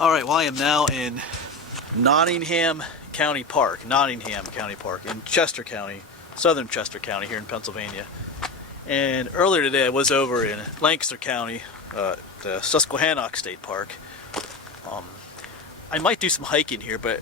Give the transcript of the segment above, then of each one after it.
Alright, well I am now in Nottingham County Park in Chester County, southern Chester County here in Pennsylvania. And earlier today I was over in Lancaster County, the Susquehannock State Park. I might do some hiking here, but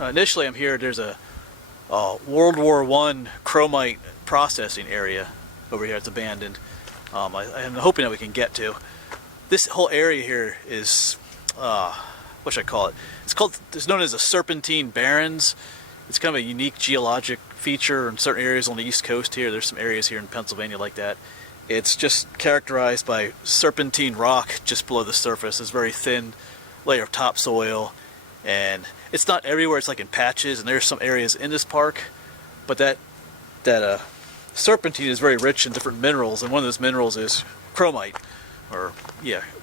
initially I'm here, there's a World War I chromite processing area over here. It's abandoned. I'm hoping that we can get to. This whole area here is, what should I call it? It's known as the Serpentine Barrens. It's kind of a unique geologic feature in certain areas on the East Coast here. There's some areas here in Pennsylvania like that. It's just characterized by serpentine rock just below the surface. It's a very thin layer of topsoil, and it's not everywhere. It's like in patches, and there's some areas in this park, but that serpentine is very rich in different minerals, and one of those minerals is chromite,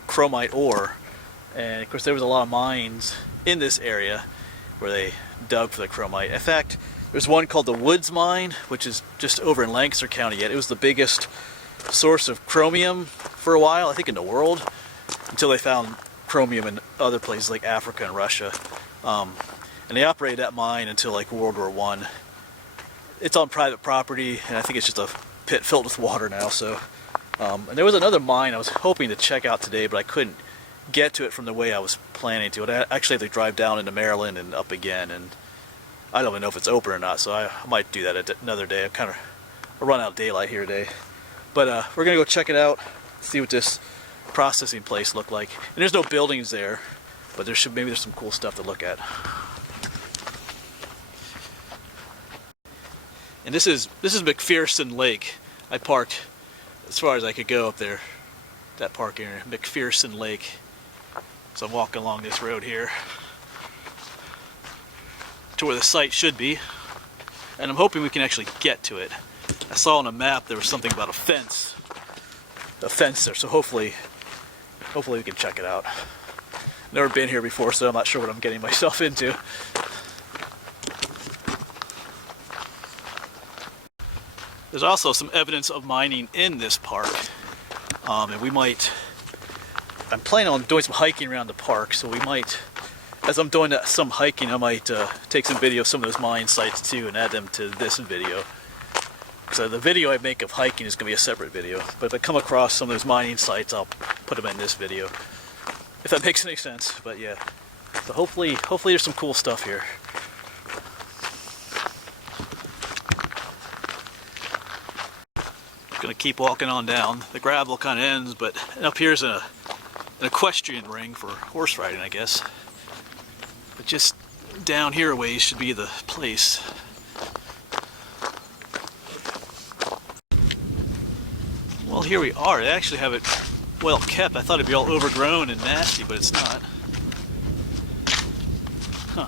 chromite ore. And of course there was a lot of mines in this area where they dug for the chromite. In fact, there's one called the Woods Mine, which is just over in Lancaster County yet. It was the biggest source of chromium for a while, I think in the world, until they found chromium in other places like Africa and Russia. And they operated that mine until like World War I. It's on private property, and I think it's just a pit filled with water now. So, and there was another mine I was hoping to check out today, but I couldn't get to it from the way I was planning to. I actually have to drive down into Maryland and up again, and I don't even know if it's open or not, so I might do that another day. I run out of daylight here today. But we're gonna go check it out, see what this processing place looked like. And there's no buildings there, but maybe there's some cool stuff to look at. And this is McPherson Lake. I parked as far as I could go up there, that park area, McPherson Lake. So I'm walking along this road here to where the site should be, and I'm hoping we can actually get to it. I saw on a map there was something about a fence there, so hopefully we can check it out. Never been here before, so I'm not sure what I'm getting myself into. There's also some evidence of mining in this park, and I'm planning on doing some hiking around the park, so we might, as I'm doing some hiking, I might take some video of some of those mine sites too and add them to this video. So the video I make of hiking is going to be a separate video, but if I come across some of those mining sites, I'll put them in this video, if that makes any sense. But yeah, so hopefully there's some cool stuff here. Gonna keep walking on down. The gravel kind of ends, but up here's an equestrian ring for horse riding, I guess. But just down here a ways should be the place. Well, here we are. They actually have it well kept. I thought it'd be all overgrown and nasty, but it's not. Huh.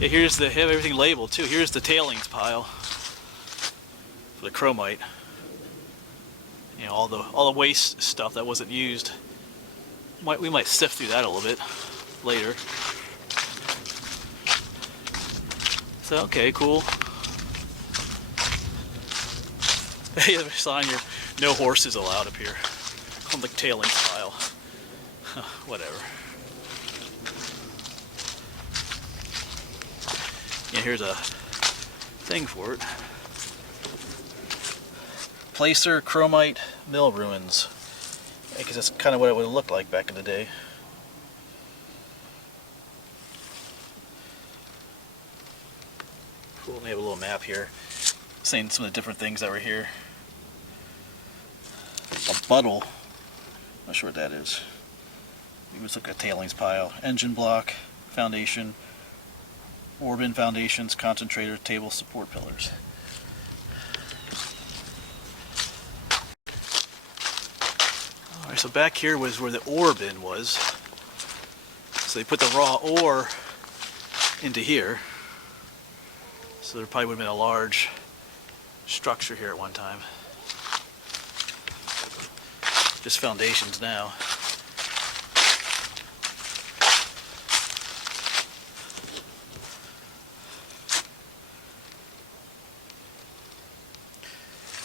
Yeah, here have everything labeled too. Here's the tailings pile for the chromite. You know, all the waste stuff that wasn't used. We might sift through that a little bit later. So okay, cool. Hey, there's a sign here. No horses allowed up here on the tailings pile. Whatever. Yeah, here's a thing for it. Placer chromite mill ruins. Because that's kind of what it would have looked like back in the day. Cool, they have a little map here saying some of the different things that were here. A buttle, not sure what that is. Maybe it's like a tailings pile. Engine block, foundation, ore bin foundations, concentrator, table, support pillars. Alright, so back here was where the ore bin was. So they put the raw ore into here. So there probably would have been a large structure here at one time. Just foundations now.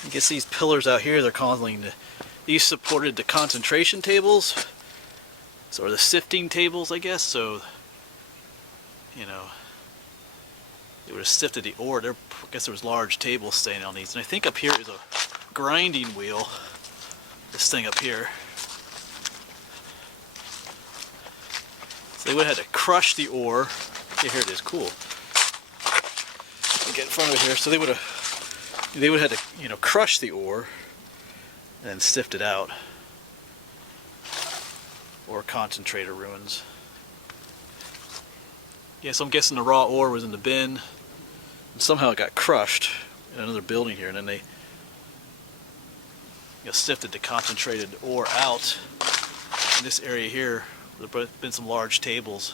I guess these pillars out here, these supported the concentration tables. or the sifting tables, I guess. So, you know, they would have sifted the ore. I guess there was large tables staying on these. And I think up here is a grinding wheel. This thing up here. So they would have had to crush the ore. Yeah, here it is. Cool. I'll get in front of it here. So they would have had to, you know, crush the ore and then sift it out. Or concentrator ruins. Yeah, so I'm guessing the raw ore was in the bin, and somehow it got crushed in another building here, and then they, you know, sifted the concentrated ore out. In this area here, there have been some large tables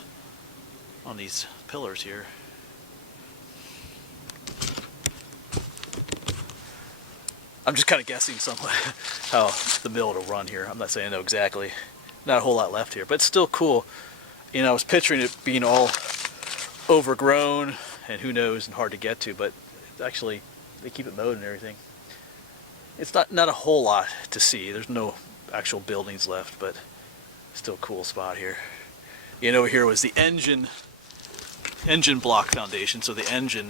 on these pillars here. I'm just kind of guessing somewhat how the mill will run here. I'm not saying I know exactly. Not a whole lot left here, but it's still cool. You know, I was picturing it being all overgrown and who knows and hard to get to, but actually they keep it mowed and everything. It's not a whole lot to see. There's no actual buildings left, but still cool spot here. You know, here was the engine block foundation. So the engine,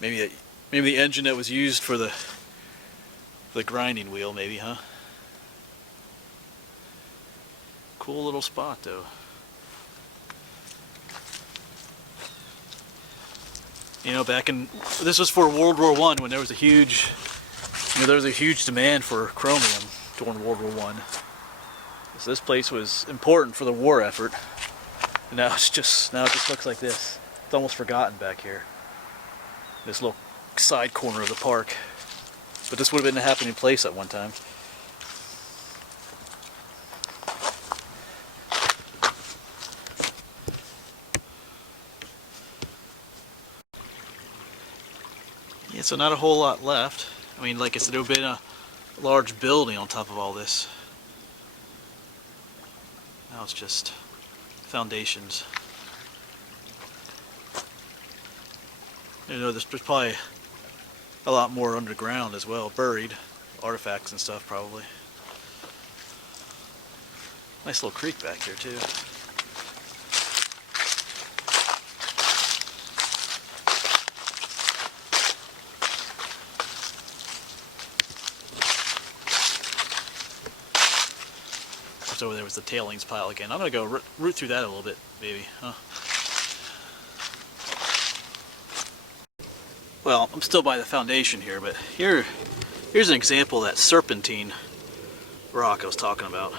maybe the engine that was used for the grinding wheel, maybe, huh? Cool little spot though. You know, this was for World War I, when there was a huge, you know, there was a huge demand for chromium during World War I. So this place was important for the war effort. And now it just looks like this. It's almost forgotten back here. This little side corner of the park. But this would have been a happening place at one time. Yeah, so not a whole lot left. I mean, like I said, there would have been a large building on top of all this. Now it's just foundations. You know, there's probably a lot more underground as well, buried. Artifacts and stuff, probably. Nice little creek back here, too. Over there was the tailings pile again. I'm going to go root through that a little bit, maybe, huh? Well, I'm still by the foundation here, but here's an example of that serpentine rock I was talking about.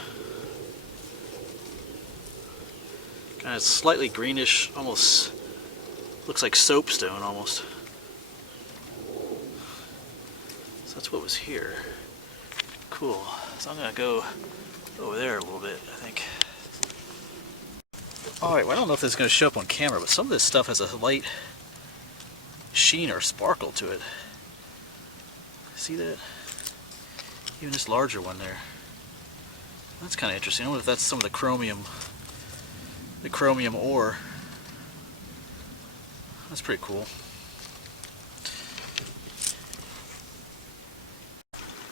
Kind of slightly greenish, almost looks like soapstone almost. So that's what was here. Cool. So I'm going to go over there a little bit, I think. Alright, well, I don't know if this is going to show up on camera, but some of this stuff has a light sheen or sparkle to it. See that? Even this larger one there. That's kind of interesting. I wonder if that's some of the chromium ore. That's pretty cool.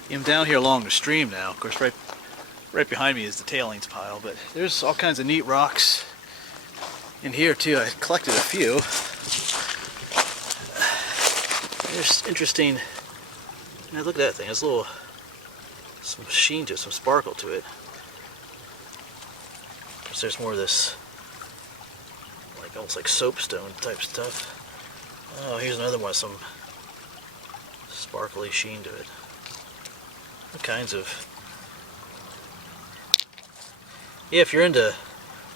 I'm down here along the stream now. Of course, right behind me is the tailings pile, but there's all kinds of neat rocks in here too. I collected a few. There's interesting. Now look at that thing. There's some sheen to it, some sparkle to it. There's more of this, like almost like soapstone type stuff. Oh, here's another one with some sparkly sheen to it. All kinds of. Yeah, if you're into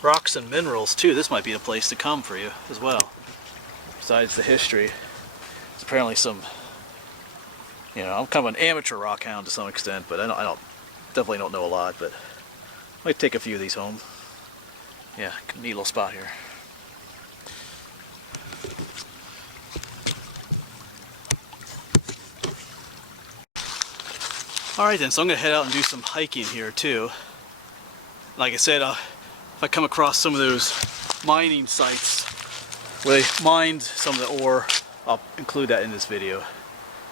rocks and minerals too, this might be a place to come for you as well. Besides the history, it's apparently some, you know, I'm kind of an amateur rock hound to some extent, but I definitely don't know a lot, but I might take a few of these home. Yeah, neat little spot here. Alright then, so I'm going to head out and do some hiking here too. Like I said, if I come across some of those mining sites where they mined some of the ore, I'll include that in this video.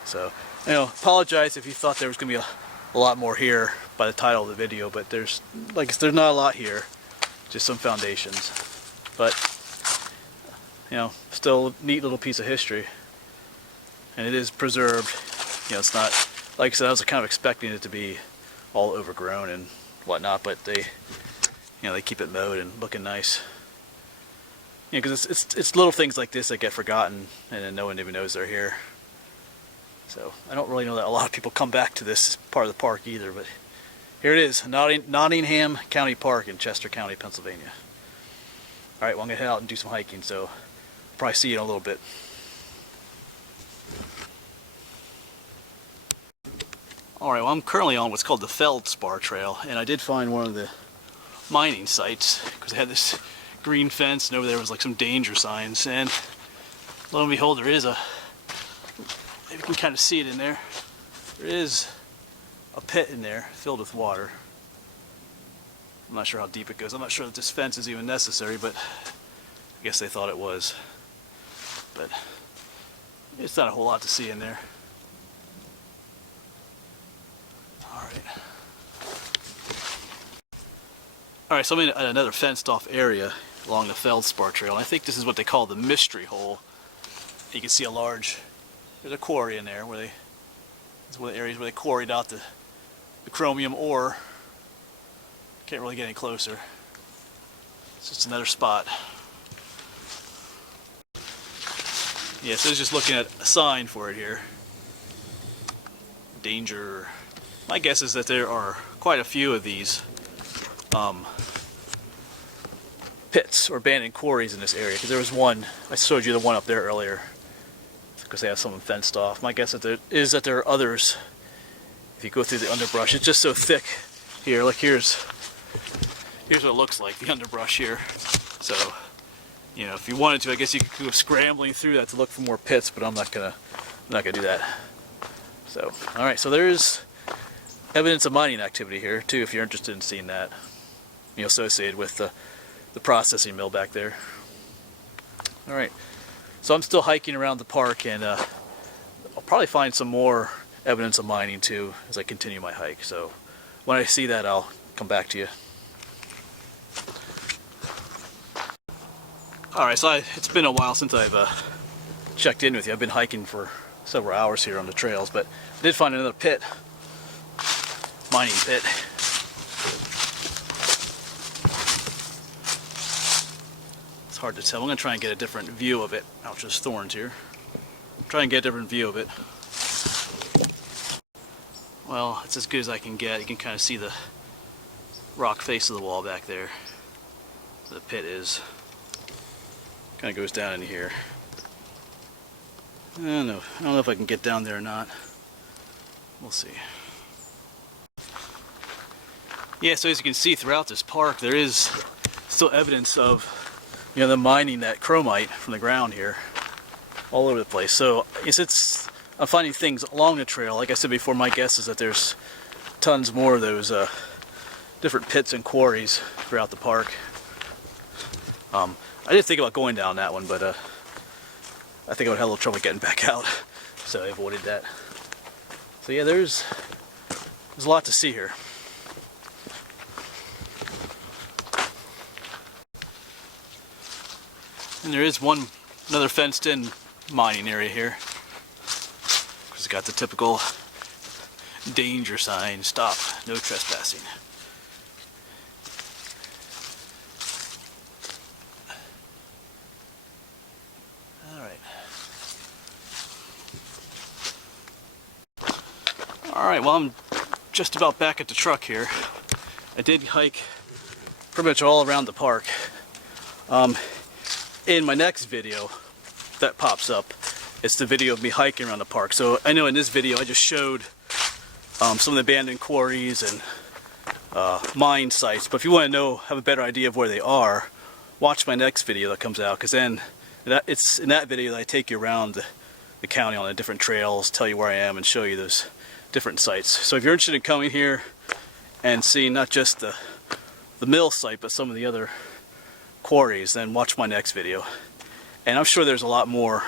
So, you know, apologize if you thought there was going to be a lot more here, by the title of the video, but there's not a lot here, just some foundations. But you know, still a neat little piece of history, and it is preserved. You know, it's not, like I said, I was kind of expecting it to be all overgrown and whatnot, but they, you know, they keep it mowed and looking nice. You know, because it's little things like this that get forgotten, and then no one even knows they're here. So I don't really know that a lot of people come back to this part of the park either, but here it is, Nottingham County Park in Chester County, Pennsylvania. All right, well, I'm gonna head out and do some hiking, so I'll probably see you in a little bit. All right, well, I'm currently on what's called the Feldspar Trail, and I did find one of the mining sites because they had this green fence, and over there was like some danger signs, and lo and behold, there is a, you can kind of see it in there, there is a pit in there filled with water. I'm not sure how deep it goes. I'm not sure that this fence is even necessary, but I guess they thought it was. But it's not a whole lot to see in there. Alright, so I'm in another fenced off area along the Feldspar Trail, and I think this is what they call the mystery hole. You can see a large, there's a quarry in there where they, it's one of the areas where they quarried out the chromium ore. Can't really get any closer. It's just another spot. Yeah, so it's just looking at a sign for it here. Danger. My guess is that there are quite a few of these pits or abandoned quarries in this area, because there was one, I showed you the one up there earlier, because they have some fenced off. My guess is that there are others. If you go through the underbrush, it's just so thick here. Like here's what it looks like, the underbrush here. So, you know, if you wanted to, I guess you could go scrambling through that to look for more pits, but I'm not gonna do that. So, all right, so there's evidence of mining activity here too, if you're interested in seeing that, you know, associated with the processing mill back there. All right, so I'm still hiking around the park, and I'll probably find some more evidence of mining too as I continue my hike. So when I see that, I'll come back to you. All right, so it's been a while since I've checked in with you. I've been hiking for several hours here on the trails, but I did find another pit. Mining pit. It's hard to tell. I'm going to try and get a different view of it. Ouch, there's thorns here. Try and get a different view of it. Well, it's as good as I can get. You can kind of see the rock face of the wall back there. The pit is. Kind of goes down into here. I don't know if I can get down there or not. We'll see. Yeah, so as you can see throughout this park, there is still evidence of, you know, the mining that chromite from the ground here, all over the place. So I'm finding things along the trail. Like I said before, my guess is that there's tons more of those different pits and quarries throughout the park. I did think about going down that one, but I think I would have a little trouble getting back out, so I avoided that. So yeah, there's a lot to see here. And there is another fenced-in mining area here. It's got the typical danger sign: stop, no trespassing. Alright, well, I'm just about back at the truck here. I did hike pretty much all around the park. In my next video that pops up, it's the video of me hiking around the park. So I know in this video I just showed some of the abandoned quarries and mine sites, but if you want to have a better idea of where they are, watch my next video that comes out, because then it's in that video that I take you around the county on the different trails, tell you where I am, and show you those different sites. So if you're interested in coming here and seeing not just the mill site, but some of the other quarries, then watch my next video. And I'm sure there's a lot more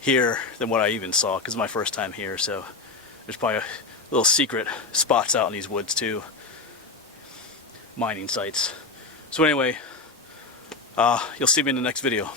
here than what I even saw, because it's my first time here. So there's probably little secret spots out in these woods too, mining sites. So anyway, you'll see me in the next video.